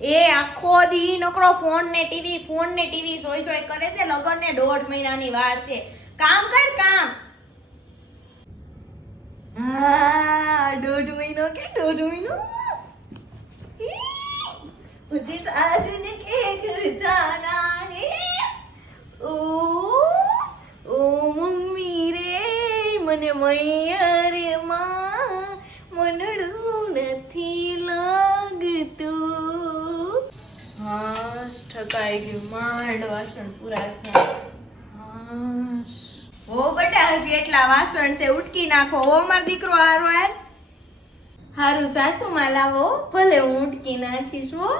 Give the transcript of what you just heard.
એ આખો દી નકરો ફોન ને ટીવી સોય કરે છે. લગન ને 1.5 મહિનાની વાર છે. કામ કર કામ. હા 1.5 મહિનો કે 1.5 મહિનો. मुझे साजन के घर जाना है. ओ ओ मम्मी रे મને મૈયરે માં મનડું નથી લાગતું. હાશ ઠકાઈ ગયું. માંડ વાસણ પૂરા થયા. હાશ ઓ બટા હજી એટલા વાસણ તે ઉટકી નાખો. ઓ માર દીકરો હારો હારું સાસુ માં લાવો. ભલે હું ઉટકી નાખીશ હો.